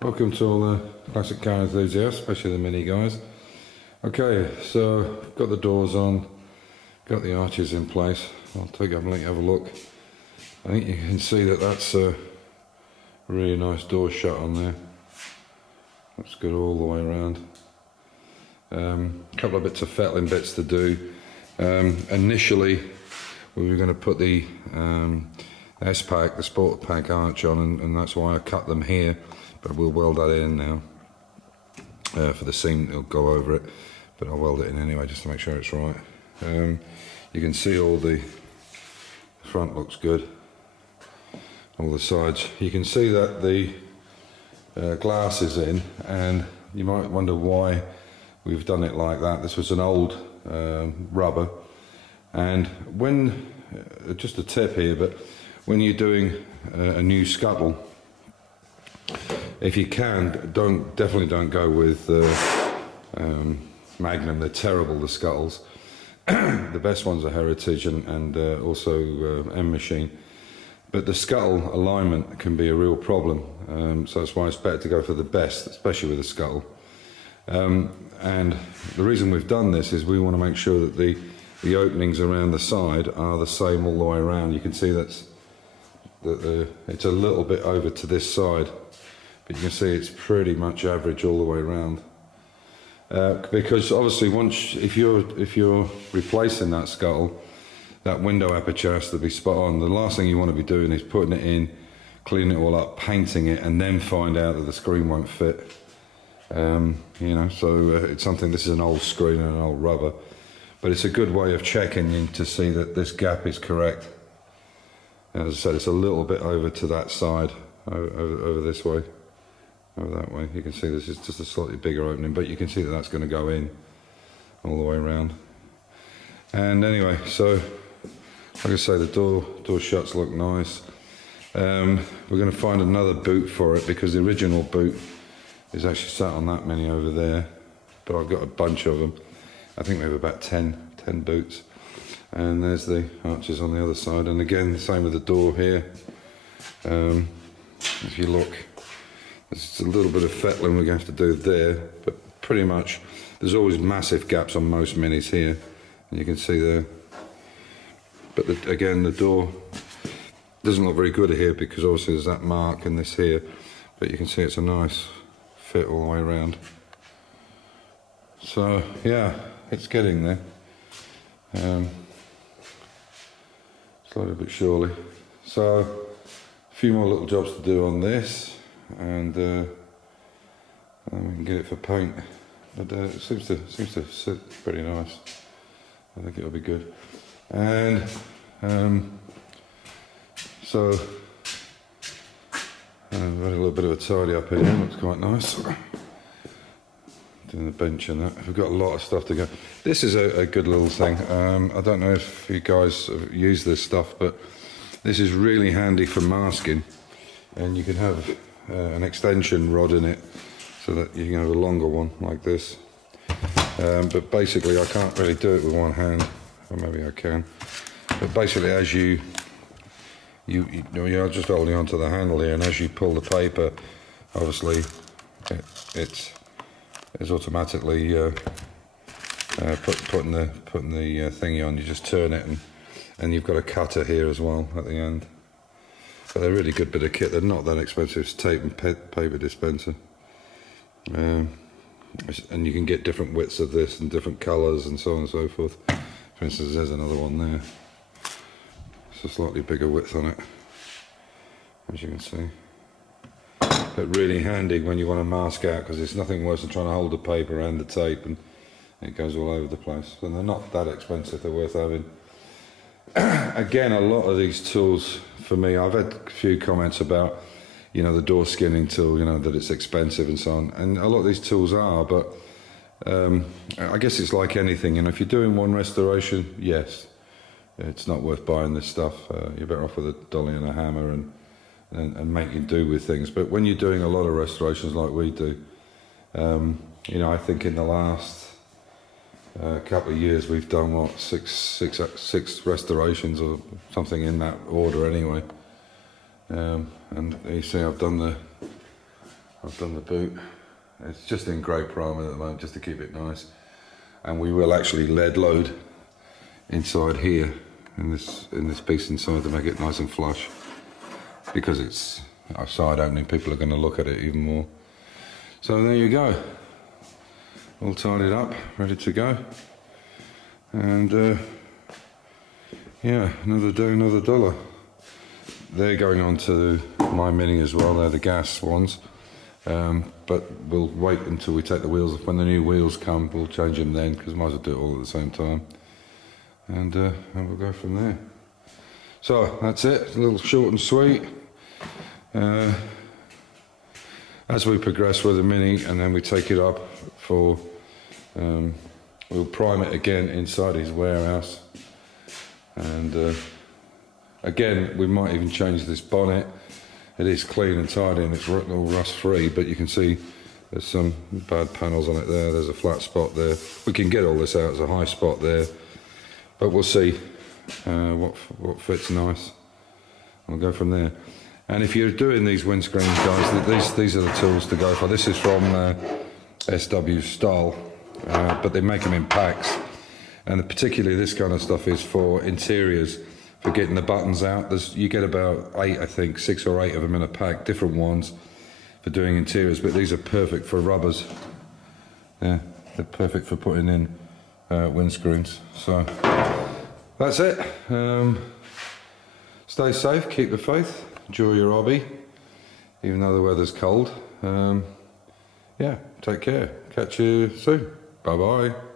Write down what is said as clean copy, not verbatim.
Welcome to all the classic car enthusiasts, especially the mini guys. Okay, so got the doors on, got the arches in place. I'll take up and let you have a look. I think you can see that that's a really nice door shut on there. Looks good all the way around. A couple of bits of fettling bits to do. Initially we were going to put the S-Pack, the Sport Pack arch on, and that's why I cut them here, but we'll weld that in now. For the seam it'll go over it, but I'll weld it in anyway just to make sure it's right. You can see all the front looks good, all the sides. You can see that the glass is in, and you might wonder why we've done it like that. This was an old rubber, and when just a tip here, but when you're doing a new scuttle, if you can, definitely don't go with Magnum. They're terrible, the scuttles. The best ones are Heritage and also M Machine. But the scuttle alignment can be a real problem, so that's why it's better to go for the best, especially with a scuttle. And the reason we've done this is we want to make sure that the openings around the side are the same all the way around. You can see it's a little bit over to this side, but you can see it's pretty much average all the way around. Because obviously if you're replacing that scuttle, that window aperture has to be spot on. The last thing you want to be doing is putting it in, cleaning it all up, painting it, and then find out that the screen won't fit. You know, so it's something. This is an old screen and an old rubber, but it's a good way of checking to see that this gap is correct. As I said, it's a little bit over to that side, over this way, over that way. You can see this is just a slightly bigger opening, but you can see that that's going to go in all the way around. And anyway, so like I say, the door shuts look nice. We're going to find another boot for it, because the original boot is actually sat on that many over there, but I've got a bunch of them. I think we have about 10 boots. And there's the arches on the other side, and again the same with the door here. If you look, there's just a little bit of fettling we're going to have to do there, but pretty much there's always massive gaps on most minis here, and you can see there. But again, the door doesn't look very good here, because obviously there's that mark and this here, but you can see it's a nice fit all the way around. So yeah, it's getting there. Slowly but surely. So a few more little jobs to do on this, and we can get it for paint. But it seems to sit pretty nice. I think it'll be good. And so I've had a little bit of a tidy up in here. Looks quite nice. Doing the bench and that. We've got a lot of stuff to go. This is a good little thing. I don't know if you guys have used this stuff, but this is really handy for masking, and you can have an extension rod in it so that you can have a longer one like this. But basically I can't really do it with one hand, or maybe I can. But basically, as you're just holding onto the handle here, and as you pull the paper, obviously it's automatically putting the thingy on. You just turn it, and you've got a cutter here as well at the end. But they're a really good bit of kit. They're not that expensive. It's tape and paper dispenser, and you can get different widths of this and different colours and so on and so forth. For instance, there's another one there. It's a slightly bigger width on it, as you can see. But really handy when you want to mask out, because there's nothing worse than trying to hold the paper and the tape and it goes all over the place. And they're not that expensive, they're worth having. Again, a lot of these tools, for me, I've had a few comments about, you know, the door skinning tool, you know, that it's expensive and so on. And a lot of these tools are, but I guess it's like anything. You know, if you're doing one restoration, yes, it's not worth buying this stuff. You're better off with a dolly and a hammer and making do with things. But when you're doing a lot of restorations like we do, you know, I think in the last couple of years we've done what, six restorations or something in that order anyway. And you see I've done I've done the boot. It's just in grey primer at the moment, just to keep it nice. And we will actually lead load inside here in this piece inside to make it nice and flush. Because it's a side opening, people are going to look at it even more. So there you go. All tidied up, ready to go. And yeah, another day, another dollar. They're going on to my Mini as well, they're the gas ones. But we'll wait until we take the wheels off. When the new wheels come, we'll change them then, because might as well do it all at the same time. And we'll go from there. So that's it, a little short and sweet. As we progress with the Mini, and then we take it up for, we'll prime it again inside his warehouse. And again, we might even change this bonnet. It is clean and tidy and it's all rust free, but you can see there's some bad panels on it there. There's a flat spot there. We can get all this out as a high spot there, but we'll see what fits nice. We'll go from there. And if you're doing these windscreens, guys, these are the tools to go for. This is from SW Stahl, but they make them in packs. And particularly this kind of stuff is for interiors, for getting the buttons out. You get about 8, I think, 6 or 8 of them in a pack, different ones for doing interiors, but these are perfect for rubbers. Yeah, they're perfect for putting in windscreens. So that's it. Stay safe, keep the faith, enjoy your hobby, even though the weather's cold. Yeah, take care. Catch you soon. Bye bye.